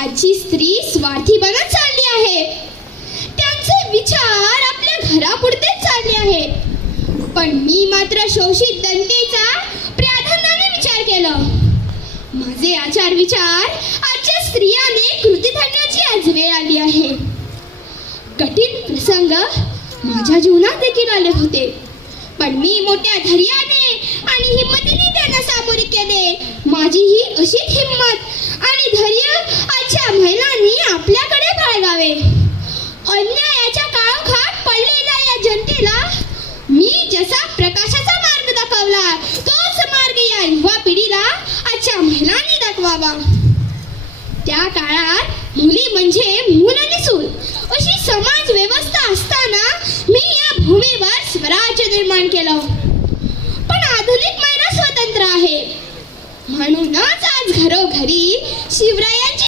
आजची स्त्री स्वार्थी बनत चालली आहे. त्यांचे विचार आपल्या घरापुरतेच चालले आहेत. पण मी मात्र शोषित जनतेचा प्राधान्याने विचार केला. माझे आचार विचार आजच्या स्त्रियाने कृती धरण्याची आज वेळ आली आहे. कठीण प्रसंग माझ्या जीवनात देखील आले होते, पण मी मोठ्या धैर्याने आणि हिंमतीने त्यांना सामोरे केले. माझी ही अशीच हिंमत आणि धैर्य आजच्या महिलांनी आपल्याकडे बाळगावे. अन्यायाच्या काळोखात पडलेल्या या जनतेला मी जसा प्रकाशाचा मार्ग दाखवला, तोच मार्ग या युवा पिढीला आजच्या महिलांनी दाखवावा. त्या काळात मुली म्हणजे मूल आणि सून अशी समाज व्यवस्था असताना मी या भूमीवर स्वराज्य निर्माण केलं. पण आधुनिक महिला स्वतंत्र आहे, म्हणूनच आज घरोघरी शिवरायांची